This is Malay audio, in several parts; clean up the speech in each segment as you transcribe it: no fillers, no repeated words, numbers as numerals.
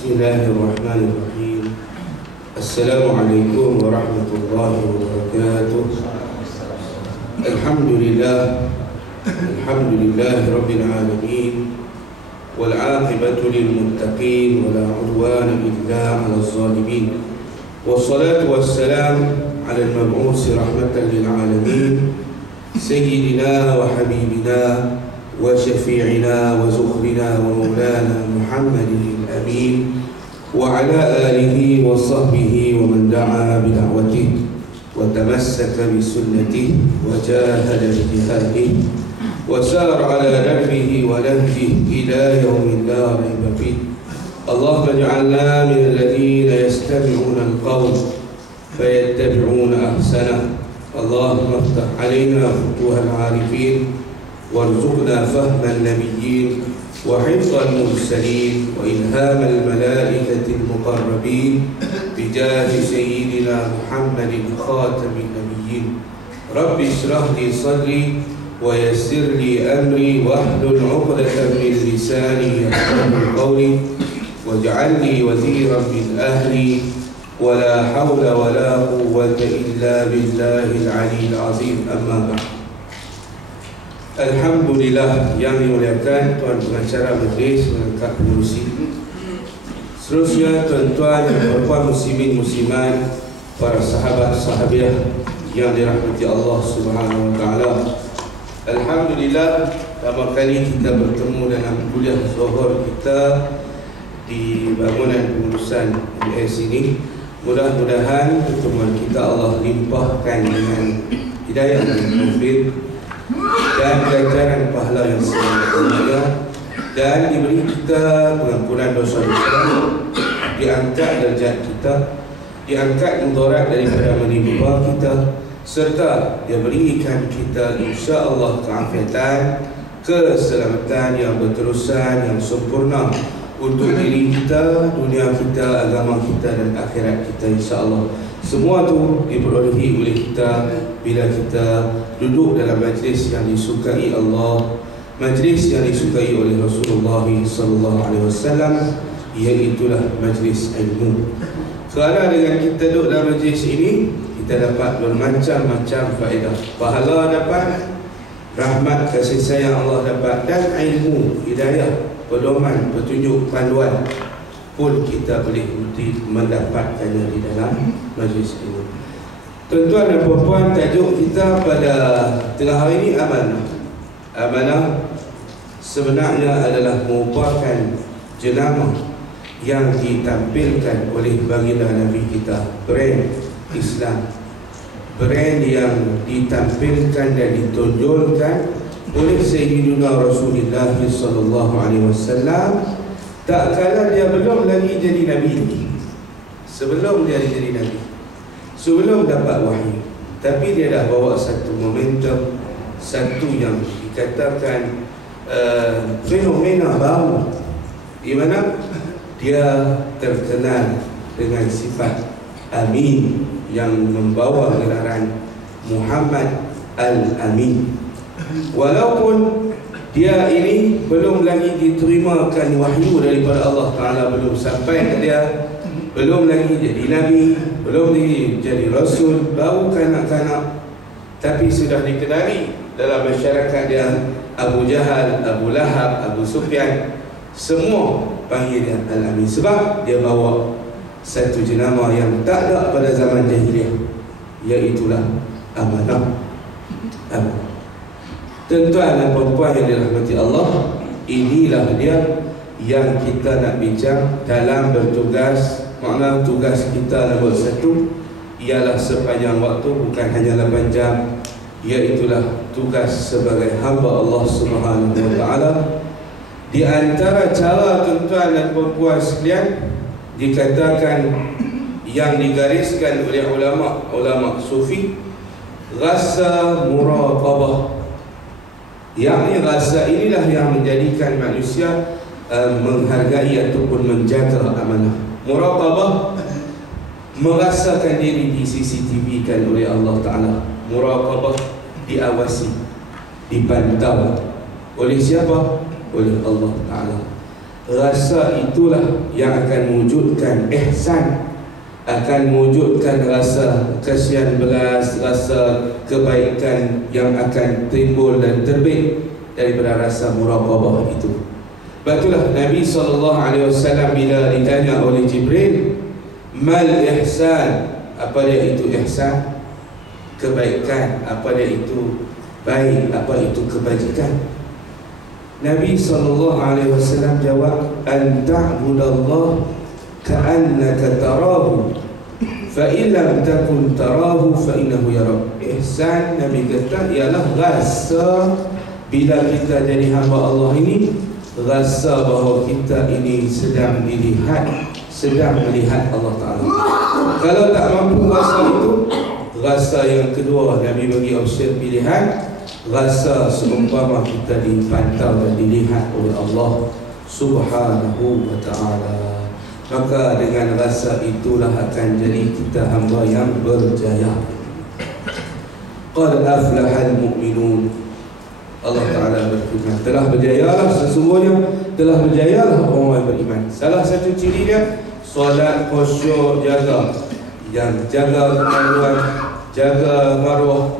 Bismillahirrahmanirrahim. Assalamualaikum warahmatullahi wabarakatuh. Alhamdulillah Rabbil alamin. Wal 'aqibatu lil muttaqin wa la 'udwana illa 'alal zalimin. Wassalatu wassalam 'alal mab'uts rahmatan lil alamin, sayyidina wa habibina wa syafi'ina wa zukhrina wa maulana Muhammadin al-amin wa ala alihi wa sahbihi wa man da'a bida'watihi wa tamassaka bi sunnatihi wa jahada bi jihadihi wa sara ala nahjihi wa nahjihi ila yawmin la rayba fihi. Allahumma ij'alna min alladhina yastami'una al-qawl fayattabi'una ahsanah. Allahumma iftah 'alaina futuhal 'arifin وارزقنا فهم النبيين وحفظ المرسلين وإلهام الملائكة المقربين بجاه سيدنا محمد خاتم النبيين. رب اشرح لي صدري ويسر لي أمري واحلل عقدة من لساني يفقهوا قولي واجعل لي وزيرا من أهلي ولا حول ولا قوة إلا بالله العلي العظيم. أما بعد. Alhamdulillah yang dimuliakan Tuan Pengacara Majlis, Melengkap Pengurusi, seterusnya tuan-tuan dan puan muslimin muslimat, para sahabat sahabiah yang dirahmati Allah Subhanahu wa taala. Alhamdulillah, pertama kali kita bertemu dalam kuliah zuhur kita di bangunan pengurusan MBS ini. Mudah-mudahan pertemuan kita Allah limpahkan dengan hidayah dan taufik dan ganjaran pahala yang sangat mulia, dan diberi kita pengampunan dosa-dosa, diangkat derajat kita, diangkat mudarat daripada menimpa kita, serta dia berikan kita insya-Allah keafiatan, keselamatan yang berterusan, yang sempurna untuk diri kita, dunia kita, agama kita dan akhirat kita insya-Allah. Semua itu diperolehi oleh kita bila kita duduk dalam majlis yang disukai Allah, majlis yang disukai oleh Rasulullah sallallahu alaihi wasallam, iaitulah majlis ilmu. Kerana dengan kita duduk dalam majlis ini, kita dapat bermacam-macam faedah. Pahala dapat, rahmat kasih sayang Allah dapat, dan ilmu, hidayah, pedoman, petunjuk, panduan pun kita boleh mendapatkannya di dalam majlis ini. Tuan-tuan dan puan-puan, tajuk kita pada tengah hari ini amanah. Amanah sebenarnya adalah merupakan jenama yang ditampilkan oleh baginda Nabi kita, brand Islam, brand yang ditampilkan dan ditonjolkan oleh Sayyidina Rasulullah sallallahu alaihi wasallam tak kala dia belum lagi jadi Nabi, sebelum dia jadi Nabi, sebelum dapat wahyu, tapi dia dah bawa satu momentum, satu yang dikatakan fenomena baru, di mana dia terkenal dengan sifat Amin yang membawa gelaran Muhammad Al-Amin. Walaupun dia ini belum lagi diterimakan wahyu daripada Allah Ta'ala, belum sampai ke dia, belum lagi jadi Nabi, belum lagi jadi Rasul, baru kanak-kanak, tapi sudah dikenali dalam masyarakat dia. Abu Jahal, Abu Lahab, Abu Sufyan, semua panggil dia Al-Amin, sebab dia bawa satu jenama yang tak ada pada zaman jahiliah, iaitulah amanah. Amanah. Tuan-tuan dan puan-puan yang dirahmati Allah, inilah dia yang kita nak bincang dalam bertugas. Makna tugas kita nombor satu ialah sepanjang waktu, bukan hanya 8 jam, iaitulah tugas sebagai hamba Allah Subhanahu wa taala. Di antara cara tuan-tuan dan puan-puan sekalian, dikatakan yang digariskan oleh ulama sufi, rasa muraqabah. Yang rasa inilah yang menjadikan manusia menghargai ataupun menjaga amanah. Muraqabah, merasakan diri di CCTV kan oleh Allah Ta'ala. Muraqabah, diawasi, dipantau. Oleh siapa? Oleh Allah Ta'ala. rasa itulah yang akan mewujudkan ihsan, akan mewujudkan rasa kasihan belas, rasa kebaikan yang akan timbul dan terbit daripada rasa muraqabah itu. Itulah Nabi SAW bila ditanya oleh Jibril, mal ihsan, apa dia itu ihsan? Kebaikan, apa dia itu baik, apa itu kebajikan? Nabi SAW jawab, an ta'budallah ka'annaka tarahu fa in lam takun tarahu fa innahu yarak. Ihsan, Nabi kata, ialah rasa bila kita jadi hamba Allah ini, rasa bahawa kita ini sedang dilihat, sedang melihat Allah Ta'ala. Kalau tak mampu rasa itu, rasa yang kedua Nabi bagi opsi pilihan, rasa seumpama kita dipantau dan dilihat oleh Allah Subhanahu wa ta'ala. Maka dengan rasa itulah akan jadi kita hamba yang berjaya. Qad aflahal mu'minun. Allah Ta'ala berfirman, telah berjayalah, sesungguhnya telah berjayalah orang yang beriman. Salah satu cirinya solat, khusyuk, jaga, yang jaga kemaluan, jaga maruah.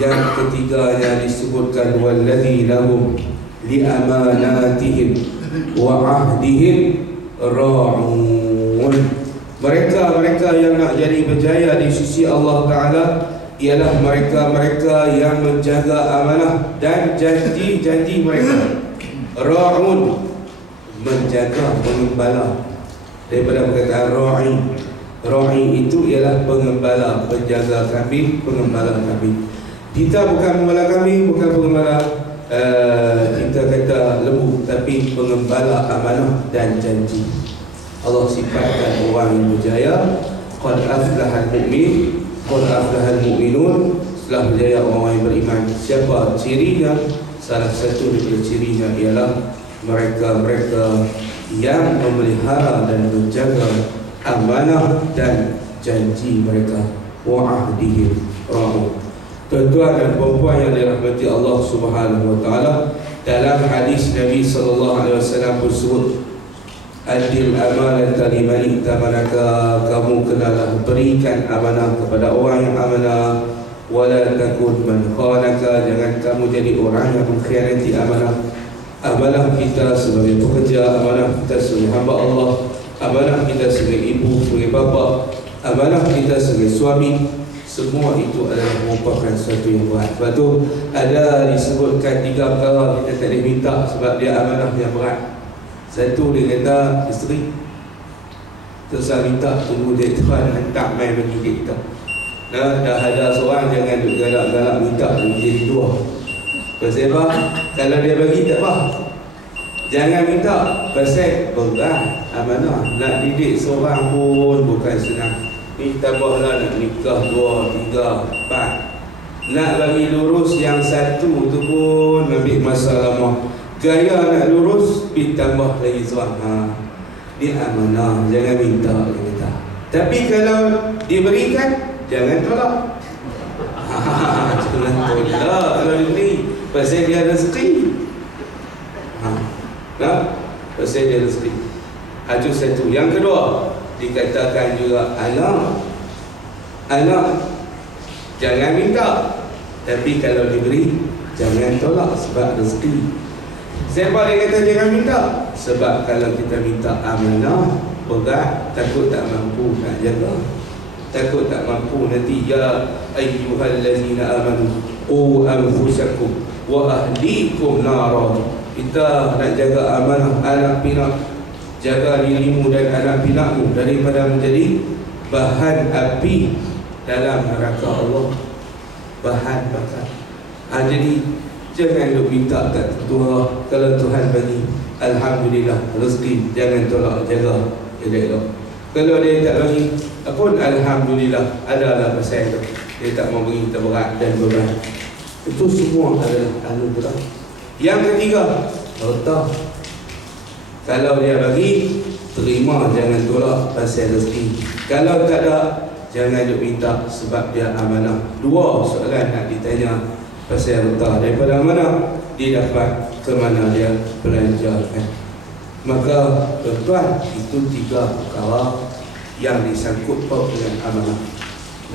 Yang ketiganya disebutkan wallazi lahum li amanatihim wa ahdihim ra'un. Mereka yang nak jadi berjaya di sisi Allah Ta'ala ialah mereka-mereka yang menjaga amanah dan janji-janji mereka. Ra'un, menjaga, pengembala. Daripada perkataan ra'i. Ra'i itu ialah pengembala, penjaga kambing, pengembala kambing. Kita bukan pengembala kambing, bukan pengembala kita kata lembu, tapi pengembala amanah dan janji. Allah sifatkan orang yang berjaya, qad aflahal mu'min, qad aflahal mu'minun, setelah berjaya orang yang beriman. Siapa cirinya? Salah satu daripada cirinya ialah mereka-mereka yang memelihara dan menjaga amanah dan janji mereka. Wa ahdihim ra'un. Tuan-tuan dan puan-puan yang dirahmati Allah Subhanahu wa ta'ala, dalam hadis Nabi SAW bersebut, adil amanata liman itamanaka, kamu kenalah berikan amanah kepada orang yang amanah, wala takun man khanaka, jangan kamu jadi orang yang mengkhianati amanah. Amanah kita sebagai pekerja, amanah kita sebagai hamba Allah, amanah kita sebagai ibu, sebagai bapa, amanah kita sebagai suami, semua itu adalah merupakan sesuatu yang berat. Sebab tu ada disebutkan 3 perkara kita tak boleh minta sebab dia amanah yang berat. Satu, dia kata isteri, terus minta tunggu dia Tuhan hantar main bagi kita. Dah ada seorang, jangan duk galak-galak minta jadi 2. Pasal apa? Kalau dia bagi tak apa, jangan minta. Pasal berat amanah. Nak didik seorang pun bukan senang. Ni tambahlah nak nikah 2, 3, 4. Nak bagi lurus yang satu tu pun ambil masa lama. Gaya nak lurus, ditambah lagi seorang. Dia amanah, jangan minta, dia kata. Tapi kalau diberikan, jangan tolak. Jangan tolak kalau diberi. Pasal dia rezeki. Pasal dia rezeki. Itu satu. Yang kedua, dikatakan juga anak jangan minta, tapi kalau diberi jangan tolak sebab rezeki. Siapa dia kata jangan minta? Sebab kalau kita minta amanah berat, takut tak mampu nak jaga, takut tak mampu nanti. Ya ayyuhallazina amanu qu anfusakum wa ahlikum nara. Kita nak jaga amanah anak pinak, jaga dirimu dan anak pinakmu daripada menjadi bahan api dalam neraka Allah, bahan bakar. Jadi jangan duk minta kat Tuhan. Kalau Tuhan bagi, alhamdulillah rezeki, jangan tolak, jaga elok-elok. Kalau dia tak bagi pun alhamdulillah, adalah pasal itu dia tak mau bagi kita berat dan beban. Itu semua adalah anugerah. Yang ketiga, harta. Kalau dia bagi, terima, jangan tolak pasal rezeki. Kalau tak ada, jangan duk minta sebab dia amanah. 2 soalan nak ditanya pasal harta. Daripada mana dia dapat, ke mana dia belanjakan. Maka tuan-tuan, itu 3 perkara yang disangkut paut dengan amanah.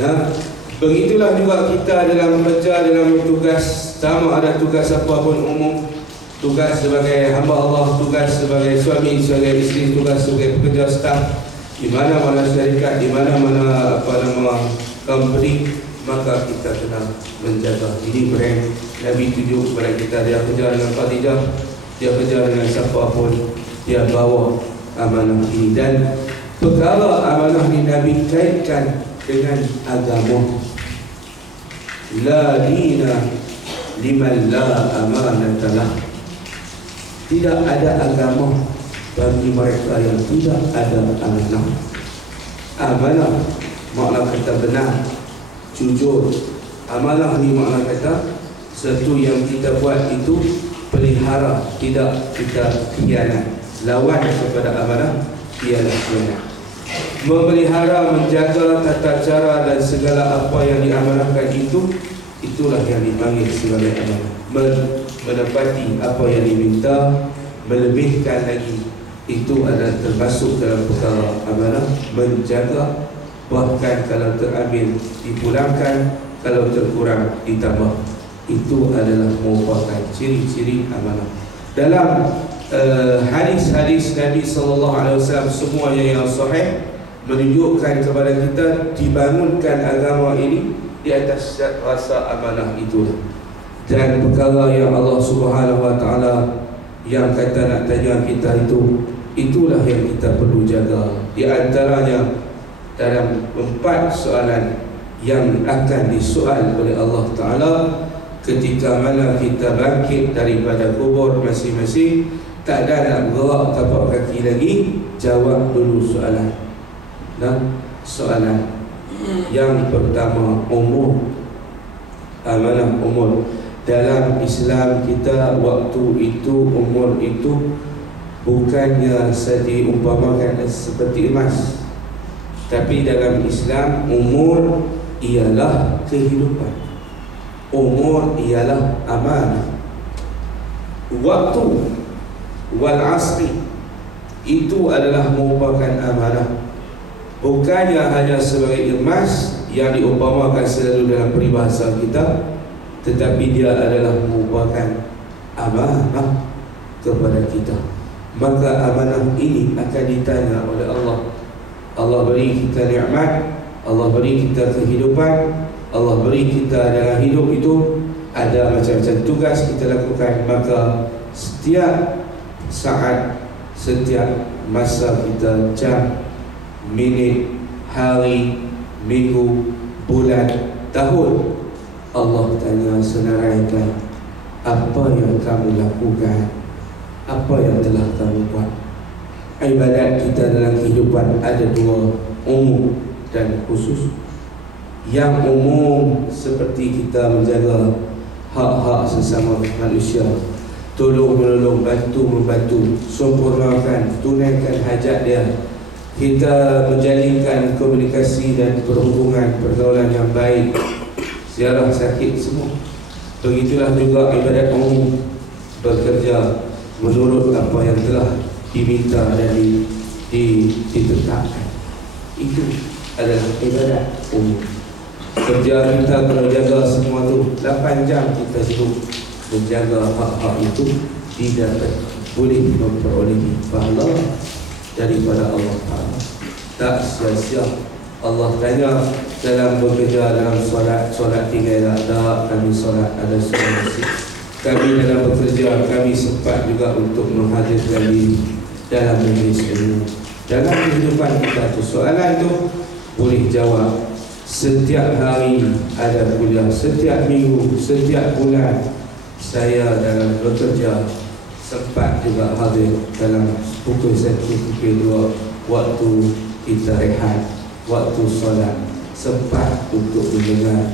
Nah, begitulah juga kita dalam bekerja, dalam bertugas, sama ada tugas apa pun umum, tugas sebagai hamba Allah, tugas sebagai suami, sebagai isteri, tugas sebagai pekerja staf, di mana-mana syarikat, di mana-mana company, maka kita kena menjaga. Ini brand Nabi tunjuk kepada kita. Dia kerja dengan Khadijah, dia kerja dengan siapa pun, dia bawa amanah ini. Dan perkara amanah ini Nabi kaitkan dengan agama. La dina liman la amanatalah. Tidak ada agama bagi mereka yang tidak ada amanah. Amanah makna kata benar, jujur. Amanah ni makna kata sesuatu yang kita buat itu pelihara, tidak kita khianat. Lawan kepada amanah ialah khianat. Memelihara, menjaga tata cara dan segala apa yang diamanahkan itu, itulah yang dipanggil sebagai amanah. Menepati apa yang diminta, melebihkan lagi, itu adalah termasuk dalam perkara amanah. Menjaga, bahkan kalau terambil dipulangkan, kalau terkurang ditambah. Itu adalah merupakan ciri-ciri amanah. Dalam hadis-hadis Nabi SAW semuanya yang sahih menunjukkan kepada kita dibangunkan agama ini di atas rasa amanah itu. Dan perkara yang Allah Subhanahu Wa Taala yang kata nak tanya kita itu, itulah yang kita perlu jaga. Di antaranya dalam 4 soalan yang akan disoal oleh Allah Ta'ala ketika mana kita bangkit daripada kubur masing-masing, tak ada nak gerak tapak kaki lagi, jawab dulu soalan. Dan soalan yang pertama, umur. Amanah umur. Dalam Islam kita, waktu itu, umur itu bukannya diumpamakan seperti emas, tapi dalam Islam umur ialah kehidupan. Umur ialah amanah. Waktu wal asri itu adalah merupakan amanah. Bukannya hanya sebagai emas yang diumpamakan selalu dalam peribahasa kita, tetapi dia adalah merupakan amanah kepada kita. Maka amanah ini akan ditanya oleh Allah. Allah beri kita nikmat, Allah beri kita kehidupan, Allah beri kita dalam hidup itu ada macam-macam tugas kita lakukan. Maka setiap saat, setiap masa kita, jam, minit, hari, minggu, bulan, tahun, Allah tanya senaraikan apa yang kamu lakukan, apa yang telah kamu buat. Ibadat kita dalam kehidupan ada 2, umum dan khusus. Yang umum seperti kita menjaga hak-hak sesama manusia, tolong-menolong, bantu-membantu, sempurnakan, tunaikan hajat dia. Kita menjalinkan komunikasi dan perhubungan pergaulan yang baik, ziarah sakit, semua. Begitulah juga ibadat umum, bekerja menurut apa yang telah diminta dan ditetapkan. Itu adalah ibadat umum. Kerja kita kalau jaga semua tu 8 jam kita duduk menjaga hak-hak itu, tidak boleh memperoleh pahala daripada Allah Ta'ala. Tak sia-sia. Allah tanya dalam bekerja, dalam solat tinggal tak? Kami solat, ada solat masjid. Kami dalam bekerja, kami sempat juga untuk menghadirkan diri dalam majlis ilmu. Dalam kehidupan kita tu, soalan tu boleh jawab. Setiap hari ada kuliah, setiap minggu, setiap bulan saya dalam bekerja sempat juga hadir dalam pukul 1, pukul 2 waktu kita rehat, waktu solat, sempat untuk mendengar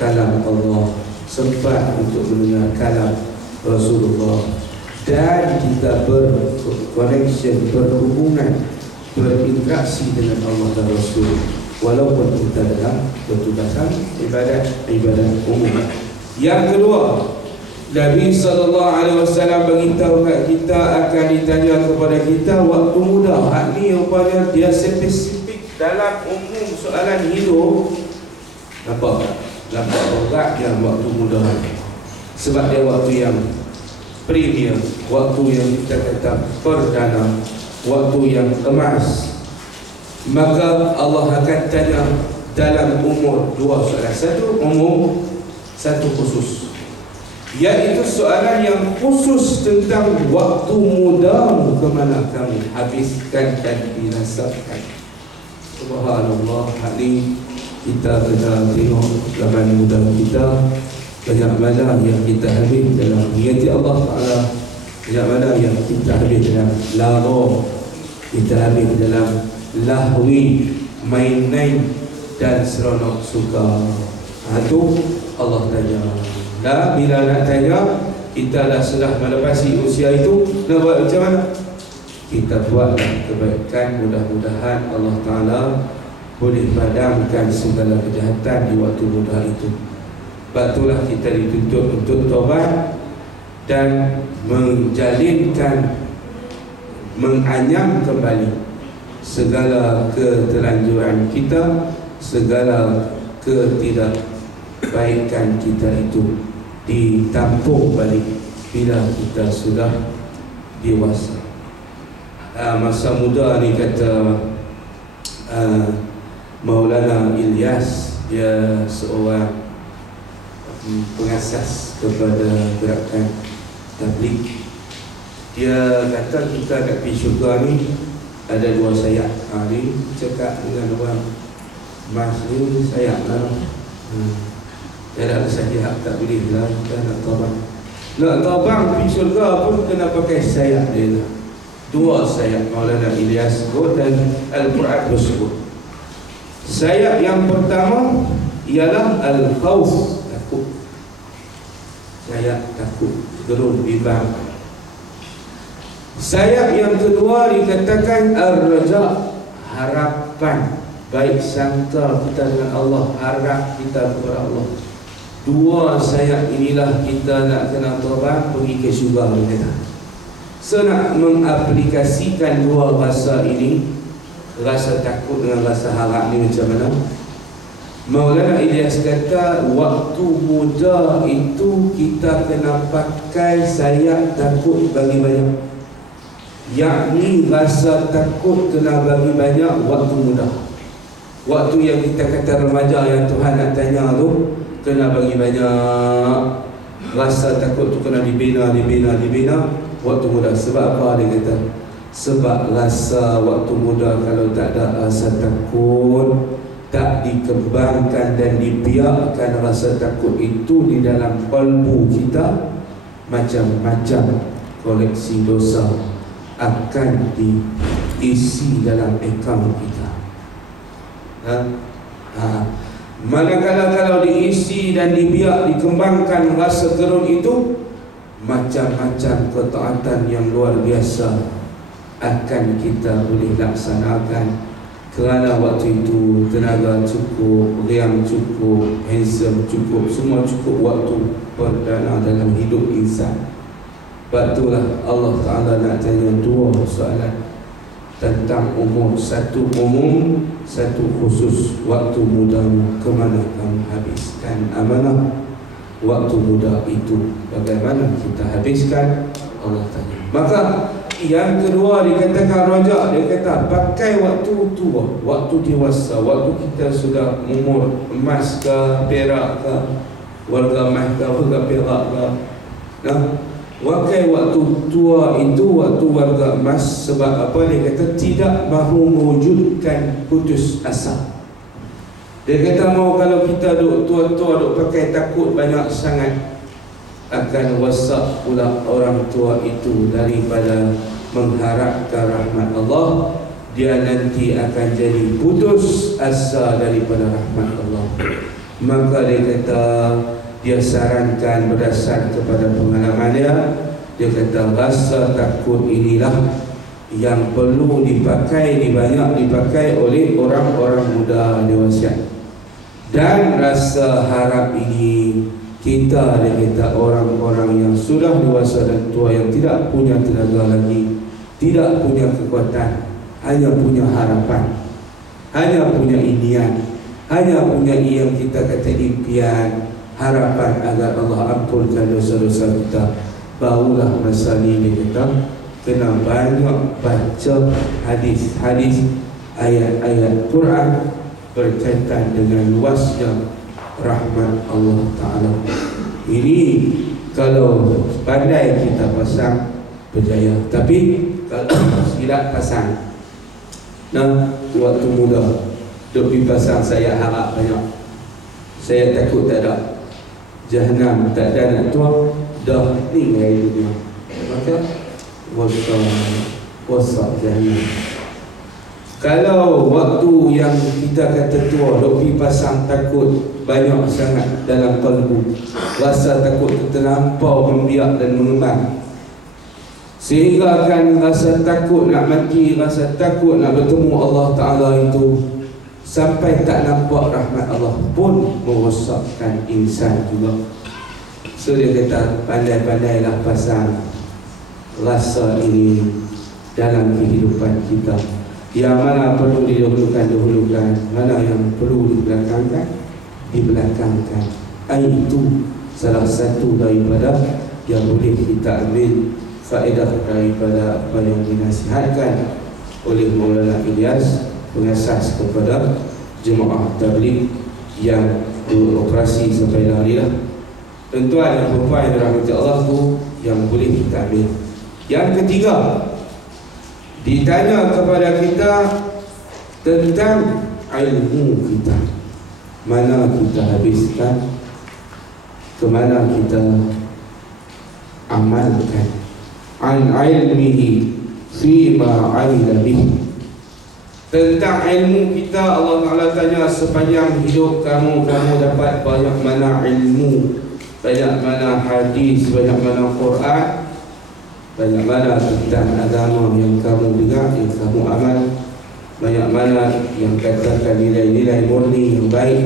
kalam Allah, sempat untuk mendengar kalam Rasulullah, dan kita berkoneksi, berhubungan, berinteraksi dengan Allah dan Rasul. Walaupun kita dalam bertugasan ibadat umum. Yang kedua, Nabi SAW beritahu kat kita akan ditanya kepada kita waktu muda. Hak ni rupanya dia spesifik dalam umum soalan hidup. Nampak berat yang waktu muda. Sebab dia waktu yang premium, waktu yang kita kata perdana, waktu yang emas. Maka Allah akan tanya dalam umur dua soalan. Satu umum, satu khusus, iaitu soalan yang khusus tentang waktu mudamu, ke mana kamu habiskan dan binasakan. Subhanallah, hari kita kena tengok zaman muda kita, banyak mana yang kita habis dalam mengingati Allah Ta'ala, banyak mana yang kita habis dalam lara, kita habis dalam lahwi, main-main dan seronok suka. Itu Allah tanya. Dan bila nak tanya, kita dah sudah melepasi usia itu, nak buat macam mana? Kita buatlah kebaikan. Mudah-mudahan Allah Ta'ala boleh padamkan segala kejahatan di waktu muda itu. Sebab itulah kita dituntut untuk taubat dan menjalinkan, menganyam kembali segala keterlanjuran kita, segala ketidakbaikan kita itu ditampung balik bila kita sudah dewasa. Masa muda ni kata Maulana Ilyas, dia seorang pengasas kepada gerakan tabligh. Dia kata kita kat pergi syurga ni ada dua sayap. Ni cakap dengan orang Mas ni sayap lah. Dia dah sayap tak boleh lah, kita nak tawang. Nak tawang pergi syurga pun kena pakai sayap dia lah. Dua sayap Maulana Ilyas sebut dan Al-Quran bersebut. Sayap yang pertama ialah Al-Khawf, takut. Sayap takut, gerun, bimbang. Sayap yang kedua dikatakan Ar-Raja, harapan, baik sangka kita dengan Allah, harap kita kepada Allah. Dua sayap inilah kita nak kena terbang pergi ke syurga kita. So nak mengaplikasikan dua rasa ini, rasa takut dengan rasa harap ni macam mana? Maulana Ilyas kata waktu muda itu kita kena pakai sayap takut bagi banyak. Yakni rasa takut kena bagi banyak waktu muda. Waktu yang kita kata remaja yang Tuhan nak tanya tu, kena bagi banyak. Rasa takut tu kena dibina waktu muda. Sebab apa dia kata? Sebab rasa waktu muda kalau tak ada rasa takut, tak dikembangkan dan dibiarkan rasa takut itu di dalam kalbu kita, macam-macam koleksi dosa akan diisi dalam akaun kita. Manakala kalau diisi dan dibiak, dikembangkan rasa gerun itu, macam-macam ketaatan yang luar biasa akan kita boleh laksanakan. Kerana waktu itu tenaga cukup, riang cukup, handsome cukup, semua cukup waktu perdana dalam hidup insan. Sebab itulah Allah Ta'ala nak tanya dua soalan tentang umur. Satu umum, satu khusus. Waktu mudamu, ke mana kamu habiskan amanah waktu muda itu? Bagaimana kita habiskan? Allah tanya. Maka yang kedua dikatakan Raja, dia kata pakai waktu tua, waktu dewasa, waktu kita sudah umur emas ke perak ke, warga emas ke warga perak ke. Pakai waktu tua itu, waktu warga emas. Sebab apa? Dia kata tidak mahu mewujudkan putus asa. Dia kata mau kalau kita duk tua-tua duk pakai takut banyak sangat, akan wasak pula orang tua itu daripada mengharapkan rahmat Allah. Dia nanti akan jadi putus asa daripada rahmat Allah. Maka dia kata, dia sarankan berdasar kepada pengalaman dia, dia kata rasa takut inilah yang perlu dipakai, banyak dipakai oleh orang-orang muda dewasa. Dan rasa harap ini Kita dia kata orang-orang yang sudah dewasa dan tua, yang tidak punya tenaga lagi, tidak punya kekuatan, hanya punya harapan, hanya punya impian, hanya punya yang kita kata impian, harapan agar Allah ampunkan dosa-dosa kita. Barulah masa ni dia kata kena banyak baca hadis-hadis, ayat-ayat Quran berkaitan dengan luasnya rahmat Allah Ta'ala. Ini kalau pandai kita pasang, berjaya. Tapi kalau silap pasang, nah, waktu muda duk pergi pasang, saya harap banyak, saya takut tak ada Jahannam, tak ada nak tua, dah tinggal dunia, maka wasak Jahannam. Kalau waktu yang kita kata tua duk pergi pasang, takut banyak sangat dalam kalbu, rasa takut terlampau membiak dan mengembang, sehingga akan rasa takut nak mati, rasa takut nak bertemu Allah Ta'ala itu, sampai tak nampak rahmat Allah pun merosakkan insan juga. So dia kata pandai-pandailah pasang rasa ini dalam kehidupan kita. Yang mana perlu didahulukan, mana yang perlu dibelakangkan. Itu salah satu daripada yang boleh kita ambil faedah daripada apa yang dinasihatkan oleh Maulana Ilyas, pengasas kepada jemaah tabligh yang beroperasi sampai hari lah. Tuan-tuan dan puan yang dirahmati Allah tu yang boleh kita ambil. Yang ketiga, ditanya kepada kita tentang ilmu kita, mana kita habiskan, ke mana kita amalkan. An ilmihi fima amila bihi, tentang ilmu kita Allah Ta'ala tanya sepanjang hidup kamu dapat banyak mana ilmu, banyak mana hadis, banyak mana Quran, banyak mana tentang agama yang kamu dengar, yang kamu amal, banyak mana yang katakan nilai-nilai murni yang baik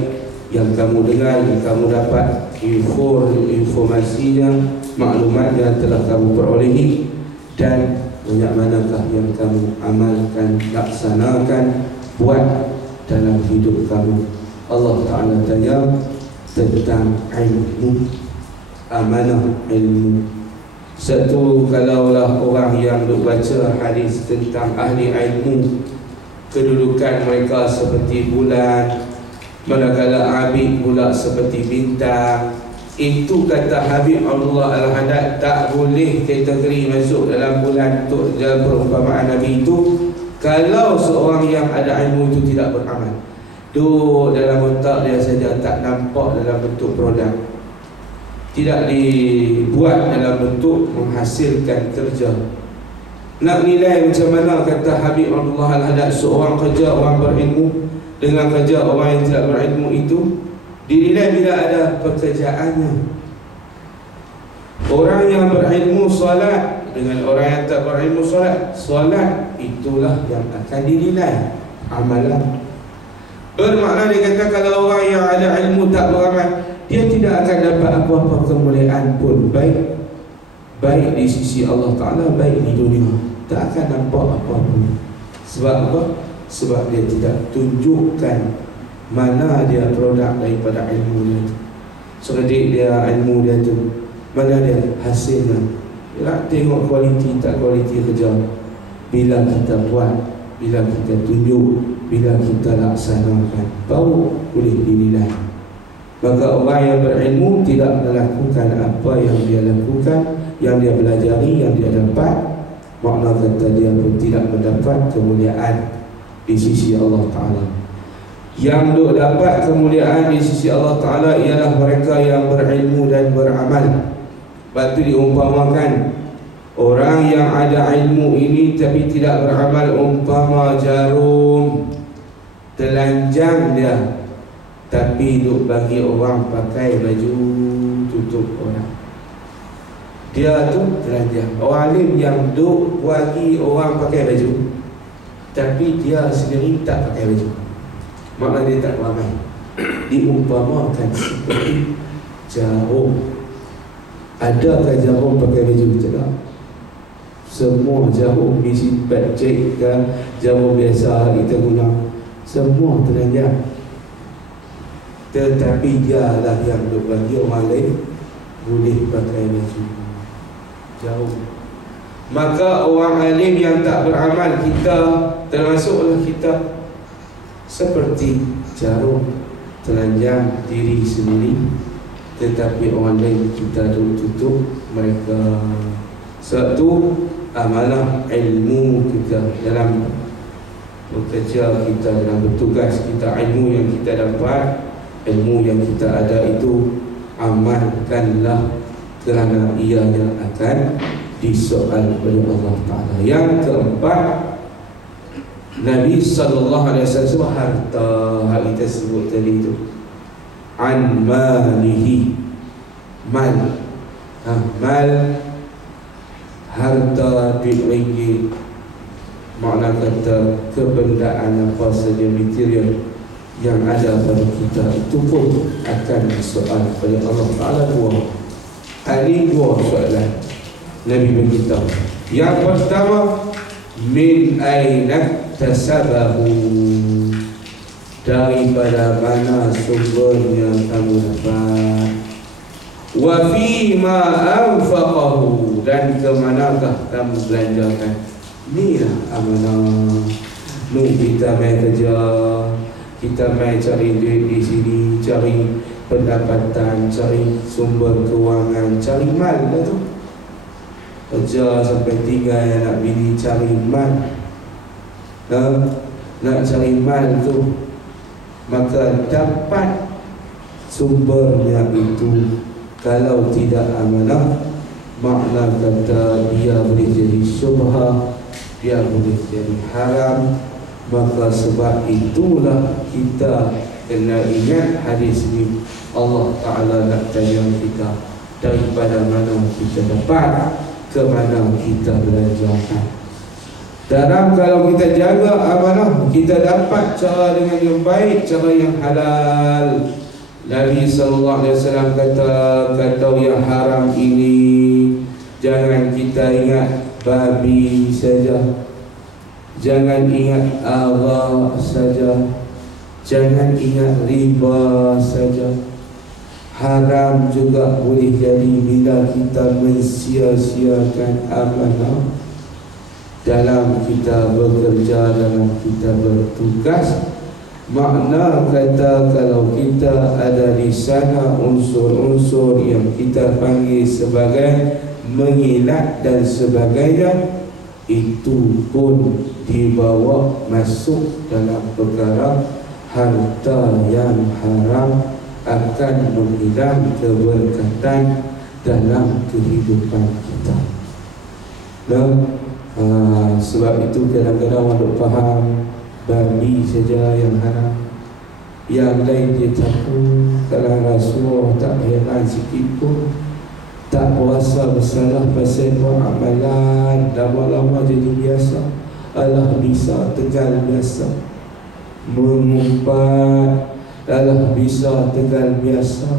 yang kamu dengar, yang kamu dapat informasinya, maklumat yang telah kamu perolehi, dan banyak manakah yang kamu amalkan, laksanakan, buat dalam hidup kamu. Allah Ta'ala tanya tentang ilmu, amanah ilmu. Satu, kalaulah orang yang baca hadis tentang ahli ilmu, kedudukan mereka seperti bulan, manakala Habib pula seperti bintang. Itu kata Habib Abdullah Al-Haddad tak boleh kategori masuk dalam bulan untuk dalam perumpamaan Nabi itu kalau seorang yang ada ilmu itu tidak beramal. Duduk dalam otak dia saja, tak nampak dalam bentuk produk, tidak dibuat dalam bentuk menghasilkan kerja. Nak nilai macam mana kata Habib Abdullah Al-Haddad seorang kerja orang berilmu dengan kerja orang yang tidak berilmu itu dinilai bila ada pekerjaannya. Orang yang berilmu solat dengan orang yang tak berilmu solat, solat itulah yang akan dinilai amalan. Bermakna dia kata kalau orang yang ada ilmu tak beramal, dia tidak akan dapat apa-apa kemuliaan pun, baik di sisi Allah Ta'ala, baik di dunia, tak akan nampak apa-apa. Sebab apa? Sebab dia tidak tunjukkan mana dia produk daripada ilmu dia tu. Seredik dia ilmu dia tu, mana dia hasilnya. Dia tengok kualiti tak kualiti kerja, bila kita buat, bila kita tunjuk, bila kita laksanakan, baru boleh dinilai. Maka orang yang berilmu tidak melakukan apa yang dia lakukan, yang dia pelajari, yang dia dapat, makna kata dia pun tidak mendapat kemuliaan di sisi Allah Ta'ala. Yang duk dapat kemuliaan di sisi Allah Ta'ala ialah mereka yang berilmu dan beramal. Sebab itu diumpamakan orang yang ada ilmu ini tapi tidak beramal umpama jarum telanjang dia, tapi duk bagi orang pakai baju tutup orang. Dia tu telanjang. Orang alim yang duk bagi orang pakai baju tapi dia sendiri tak pakai baju, makna dia tak beramal. Diumpamakan seperti jarum. Adakah jarum pakai baju? Tak. Semua jarum isi patcek ke jarum biasa kita guna, semua telanjang. Tetapi dialah yang bagi orang lain boleh pakai baju jarum. Maka orang alim yang tak beramal, kita termasuklah kita seperti jarum telanjang diri sendiri, tetapi orang lain kita tutup mereka. Satu amalah ilmu kita dalam bekerja kita, dalam bertugas kita, ilmu yang kita dapat, ilmu yang kita ada itu amalkanlah, kerana ianya akan disoal oleh Allah Ta'ala. Yang keempat, Nabi SAW harta, hal kita sebut tadi itu, an malihi, mal, mal, harta, duit ringgit, makna kata kebendaan apa saja material yang ada pada kita, itu pun akan disoal oleh Allah Ta'ala. Ini dua soalan Nabi beritahu. Yang pertama, min aina tasabahu, daripada mana sumbernya kamu dapat, wa fima anfaqahu, dan ke manakah kamu belanjakan. Inilah amanah. Kita main kerja, kita main cari duit di sini, cari pendapatan, cari sumber kewangan, cari mal lah tu. Kerja sampai tinggal nak bini cari mal, nak cari mal tu, maka dapat sumbernya itu. Kalau tidak amanah, makna kata dia boleh jadi syubhah, dia boleh jadi haram. Maka sebab itulah kita kena ingat hadis ini. Allah Ta'ala nak tanya kita, daripada mana kita dapat, ke mana kita belanjakan. Dalam kalau kita jaga amanah, kita dapat cara dengan yang baik, cara yang halal. Nabi SAW kata yang haram ini jangan kita ingat babi saja, jangan ingat arak saja, jangan ingat riba saja. Haram juga boleh jadi bila kita mensia-siakan amanah dalam kita bekerja, dalam kita bertugas. Makna kata kalau kita ada di sana unsur-unsur yang kita panggil sebagai mengilat dan sebagainya, itu pun dibawa masuk dalam perkara harta yang haram, akan menghilang keberkatan dalam kehidupan kita. Dan sebab itu kadang-kadang orang faham babi saja yang haram, yang lain dia takut. Kalau rasuah tak heran sikit pun, tak berasa bersalah pasal buat amalan, lama-lama jadi biasa. Allah bisa tegal biasa, mengumpat, Allah bisa tegal biasa,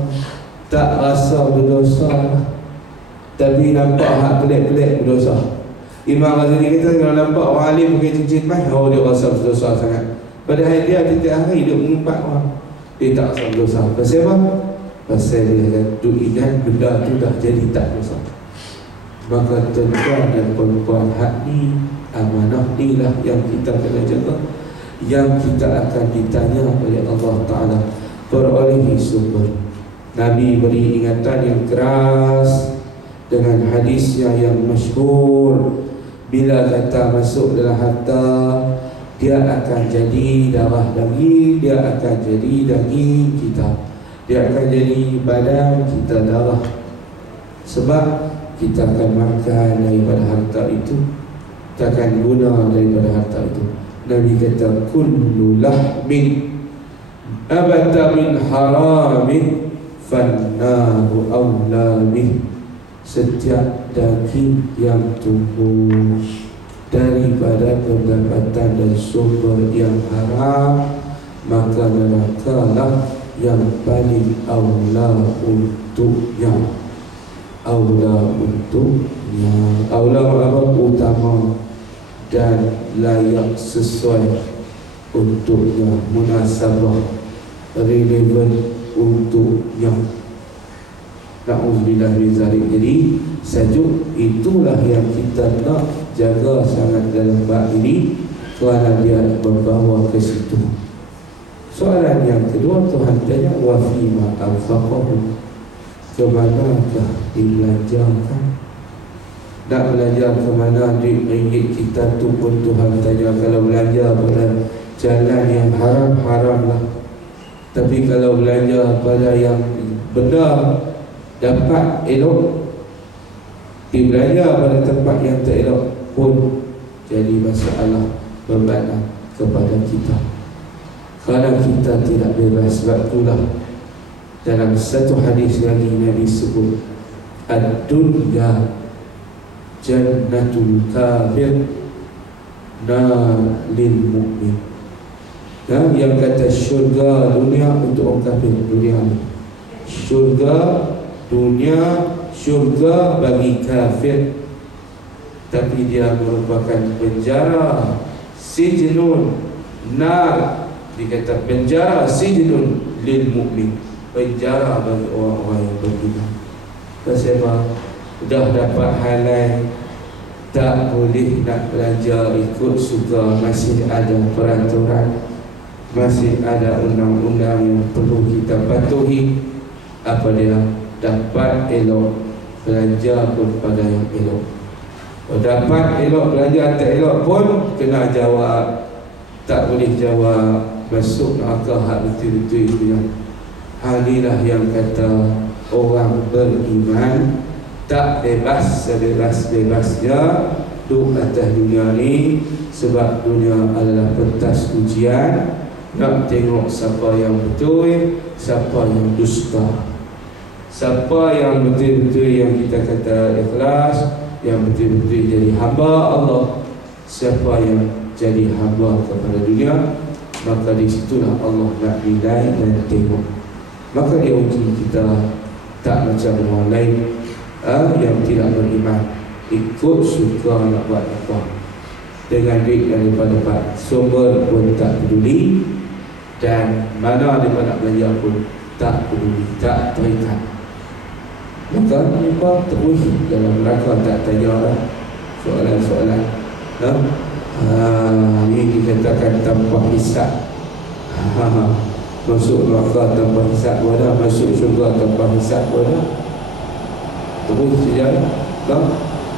tak rasa berdosa, tapi nampak hak pelik-pelik berdosa. Imam Ghazali kita kalau nampak orang alim pakai cincin emas, oh dia rasa berdosa sangat. Padahal dia tiap hari dia mengumpat orang, dia tak rasa berdosa. Pasal apa? Pasal dia duk ingat benda tu dah jadi tak dosa. Maka tuan-tuan dan puan-puan, hak ni, amanah ni lah yang kita kena jaga, yang kita akan ditanya oleh Allah Ta'ala perolehi sumber. Nabi beri ingatan yang keras dengan hadisnya yang masyhur, bila kata masuk dalam harta, dia akan jadi darah daging, dia akan jadi daging kita, dia akan jadi badan kita darah. Sebab kita akan makan daripada harta itu, kita akan guna daripada harta itu. Nabi kata kullu lahmin abata min haramin fannahu awla bih. Setiap daging yang tumbuh daripada pendapatan dan sumber yang haram, maka neraka lah yang paling awla untuknya, aula untuknya, aula utama dan layak sesuai untuknya, munasabah relevan untuknya. Na'udzubillah min zalik. Jadi sajuk itulah yang kita nak jaga sangat dalam bab ini, kerana dia membawa ke situ. Soalan yang kedua, Tuhan tanya, wa fima anfaqahu, ke manakah dibelanjakan? Nak belajar ke mana duit ringgit kita tu pun Tuhan tanya. Kalau belanja pada jalan yang haram-haramlah. Tapi kalau belanja pada yang benar, dapat elok, dibelanja pada tempat yang tak elok pun jadi masalah, beban kepada kita. Kerana kita tidak bebas. Sebab itulah dalam satu hadis lagi Nabi sebut, ad-dunya jannatul kafir lil mu'min. Yang kata syurga dunia untuk orang kafir, dunia syurga dunia, syurga bagi kafir, tapi dia merupakan penjara, sijnun nar. Dikata penjara sijnun lil mu'min, penjara bagi orang-orang yang beriman. Sebab dah dapat halal, tak boleh nak belanja ikut suka, masih ada peraturan, masih ada undang-undang yang perlu kita patuhi. Apa dia? Dapat elok belanja pun pada yang elok, dapat elok belanja tak elok pun kena jawab. Tak boleh jawab, masuk neraka hak betul-betul itu yang. Hal inilah yang kata orang beriman tak bebas sebebas-bebasnya duduk atas dunia ni. Sebab dunia adalah pentas ujian. Nak tengok siapa yang betul, siapa yang dusta, siapa yang betul-betul yang kita kata ikhlas, yang betul-betul jadi hamba Allah, siapa yang jadi hamba kepada dunia. Maka di situlah Allah nak nilai dan tengok. Maka dia uji kita, tak macam orang lain yang tidak beriman, ikut suka nak buat apa dengan duit daripada dapat, sumber pun tak peduli, dan mana daripada nak belanja pun tak peduli, tak terikat. Maka mereka terus dalam neraka, tak tanya lah soalan-soalan. Ini dikatakan tanpa hisab. Masuk neraka tanpa hisab pun ada, masuk syurga tanpa hisab pun ada. Terus saja.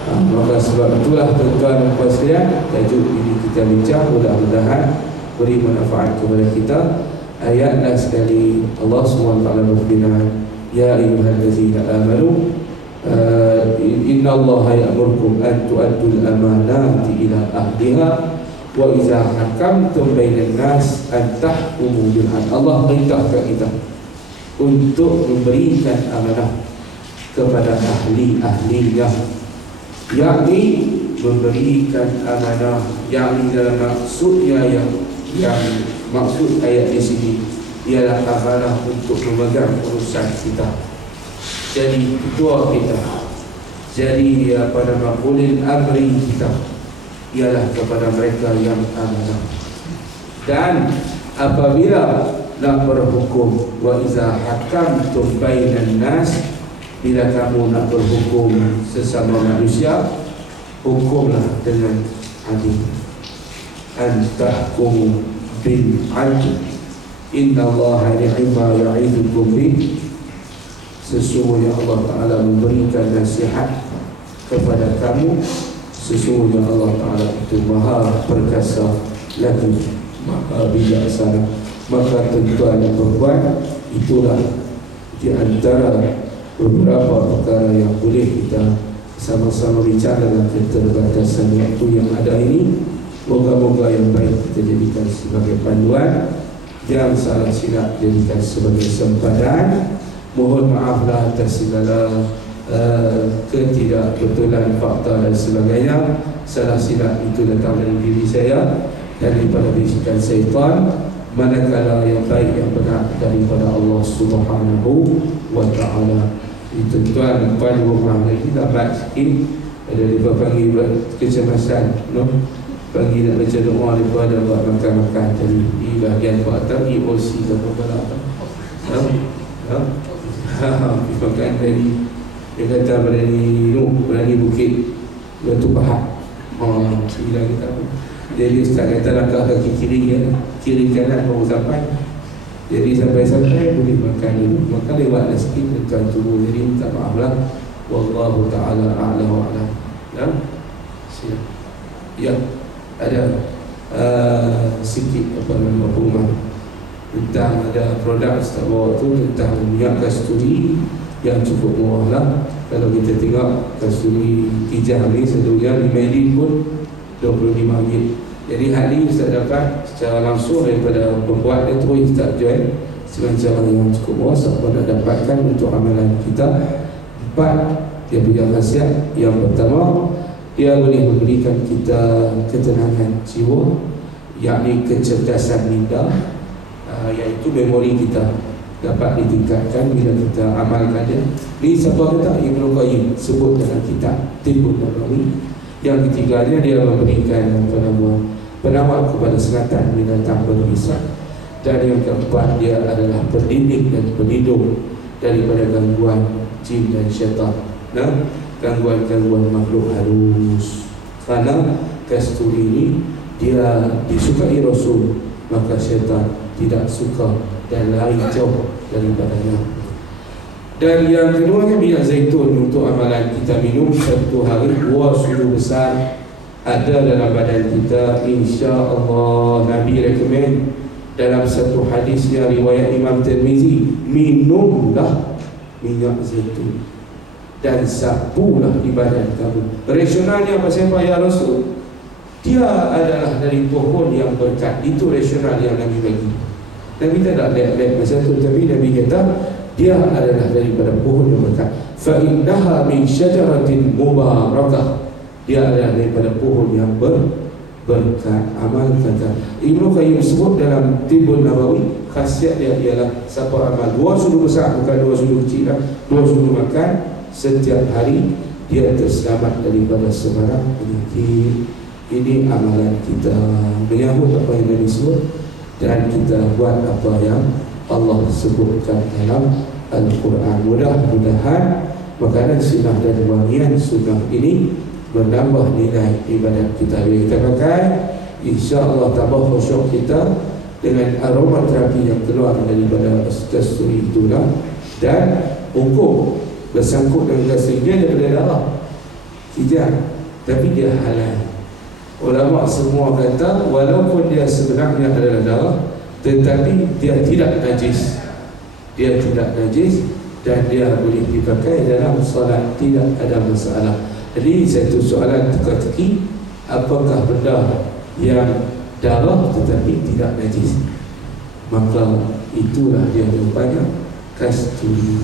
Maka sebab itulah tuan-tuan dan puan sekalian, tajuk ini kita bincang, mudah-mudahan beri manfaat kepada kita. Ayatlah sekali Allah SWT berfirman, ya ayyuhallazina amanu inna Allaha ya'murukum an tu'addul amanati ila ahliha wa idza hakamtum bainan nas an tahkumu bil adl. Allah perintahkan kita untuk memberikan amanah kepada ahli-ahlinya, yakni memberikan amanah, yakni dalam maksudnya yang maksud ayat di sini ialah amanah untuk memegang urusan kita. Jadi ketua kita, jadi pada ulil amri kita ialah kepada mereka yang amanah. Dan apabila nak berhukum, wa iza hakamtum bainan nas, bila kamu nak berhukum sesama manusia, hukumlah dengan adil. An tahkumu bil adl, innallaha ni'ma ya'idukum bih. Sesungguhnya Allah Ta'ala memberikan nasihat kepada kamu. Sesungguhnya Allah Ta'ala itu maha perkasa lagi maha bijaksana. Maka tuan-tuan dan perempuan, itulah di antara beberapa perkara yang boleh kita sama-sama bicara dalam keterbatasan waktu yang ada ini. Moga-moga yang baik kita jadikan sebagai panduan, yang salah silap jadikan sebagai sempadan. Mohon maaflah atas segala ketidakbetulan fakta dan sebagainya. Salah silap itu datang dari diri saya, daripada bisikan syaitan. manakala yang baik yang benar daripada Allah Subhanahu wa Ta'ala. Itu tuan puan rumah lagi dapat sikit ada dia panggil kecemasan, no? Panggil nak baca doa daripada buat makan-makan tadi di bahagian buatan EOC ke apa-apa. Makan tadi dia kata berani bukit Batu Pahat. Bila kita jadi ustaz kata langkah kaki kiri kanan baru sampai. Jadi sampai boleh makan dulu. Makan lewatlah sikit dekat tubuh. Jadi minta maaf lah. Wallahu ta'ala a'la wa a'lam. Ya? Siap. Ya, ada sikit apa nama rumah tentang ada produk Ustaz bawa tu tentang minyak kasturi yang cukup murah lah. Kalau kita tengok kasturi kijang ni satunya RM5 pun RM25. Jadi hari Ustaz dapat secara langsung daripada pembuat dia terus Ustaz jual dengan cara yang cukup murah. Siapa nak dapatkan untuk amalan kita 4 dia punya khasiat. Yang pertama, dia boleh memberikan kita ketenangan jiwa, yakni kecerdasan minda, iaitu memori kita dapat ditingkatkan bila kita amalkan dia. Ini siapa kata? Ibnu Qayyim sebut dalam kitab Tibbun Nabawi. Yang ketiganya, dia memberikan penawar kepada selatan binatang berbisa. Dan yang keempat, dia adalah pendidik dan pelindung daripada gangguan jin dan syaitan, gangguan-gangguan makhluk halus. Kerana kasturi ini dia disukai Rasul, maka syaitan tidak suka dan lari jauh daripadanya. Dan yang keduanya, minyak zaitun untuk amalan kita minum satu hari 2 sudu besar ada dalam badan kita, insya-Allah. Nabi rekomen dalam satu hadis yang riwayat Imam Tirmizi, minumlah minyak zaitun dan sapulah di badan kamu. Rasionalnya apa siapa ya Rasul? Dia adalah dari pohon yang berkat. Itu rasional yang Nabi bagi. Nabi tak lek masa tu, tapi Nabi kata dia adalah daripada pohon yang berkat. Fa innaha min syajaratin mubarakah. Dia adalah daripada pohon yang berkat. Amal kata Ibnu Qayyim sebut dalam Tibbun Nabawi, khasiat dia ialah siapa amal 2 sudu besar, bukan 2 sudu kecil lah, 2 sudu makan setiap hari, dia terselamat daripada sebarang penyakit. Ini amalan kita, menyambut apa yang Nabi sebut, dan kita buat apa yang Allah sebutkan dalam Al-Quran. Mudah-mudahan makanan sunnah dan wangian sunnah ini menambah nilai ibadat kita. Bila kita pakai, insya-Allah tambah khusyuk kita dengan aroma terapi yang keluar daripada kasturi itulah. Dan hukum bersangkut dengan kasturi dia daripada darah kijang, tapi dia halal. Ulama semua kata walaupun dia sebenarnya adalah darah, tetapi dia tidak najis. Dia tidak najis dan dia boleh dipakai dalam solat, tidak ada masalah. Jadi satu soalan teka-teki, apakah benda yang darah tetapi tidak najis? Maka itulah dia rupanya kasturi.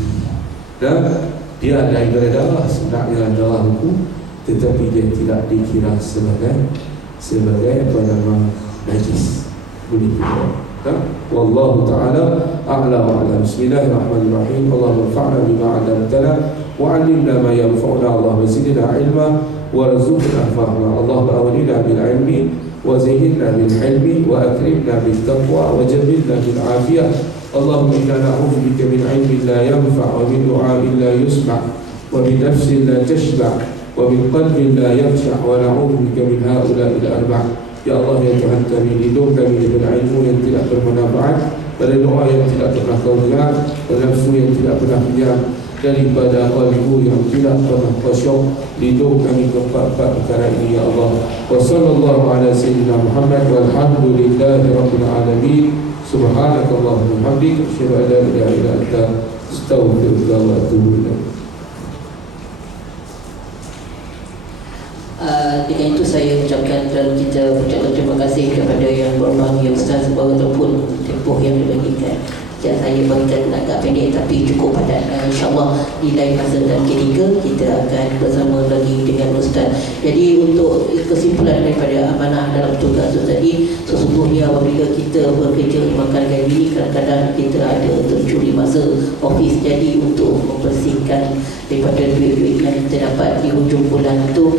Dan dia daripada darah, sebenarnya darah hukum, tetapi dia tidak dikira sebagai apa nama najis. Boleh juga. Wallahu ta'ala a'la wa a'lam. Bismillahirrahmanirrahim. Allahumma anfa'na bima 'allamtana wa 'allimna ma yanfa'una. Allahumma zidna 'ilma warzuqna fahma. Allahumma awlina bil 'ilmi wa zayyinna bil 'ilmi wa akrimna bil taqwa wa jamilna bil 'afiyah. Allahumma inna na'udzu bika min 'ilmin la yanfa' wa min du'a'in la yusma' wa min nafsin la tashba' wa min qalbin la yakhsha' wa na'udzu bika min ha'ula'i al-arba'. Ya Allah, ya Tuhan kami, lindung kami daripada ilmu yang tidak bermanfaat, pada doa yang tidak pernah kau dengar, pada nafsu yang tidak pernah diam, daripada qalbu yang tidak pernah khusyuk. Lindung kami keempat-empat perkara ini ya Allah. Wa sallallahu ala sayyidina Muhammad walhamdulillahi rabbil alamin. Subhanakallahumma wa bihamdika asyhadu an la ilaha illa anta astaghfiruka wa atubu ilaik. Dengan itu saya ucapkan dan kita ucapkan terima kasih kepada yang berbahagia Ustaz ataupun tempoh yang dibagikan. saya berikan agak pendek tapi cukup padat. InsyaAllah di lain masa dan ketika kita akan bersama lagi dengan Ustaz. Jadi untuk kesimpulan daripada amanah dalam tugas tadi, sesungguhnya apabila kita bekerja makan gaji ini, kadang-kadang kita ada tercuri masa office. Jadi untuk membersihkan daripada duit-duit yang kita dapat di hujung bulan itu,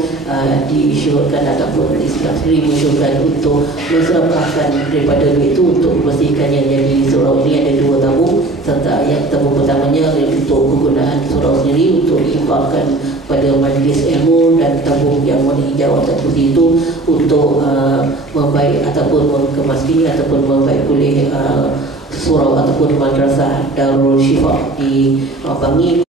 diisyaratkan ataupun Islam sendiri mengisyaratkan untuk menserapkan daripada duit itu untuk membersihkannya. Jadi surau ini ada 2 tabung, serta yang tabung pertamanya untuk penggunaan surau sendiri untuk diinfakkan pada majlis ilmu, dan tabung yang warna hijau atau putih itu untuk membaik ataupun mengemas diri ataupun membaik oleh surau ataupun madrasah Darul Syifa di Bangi.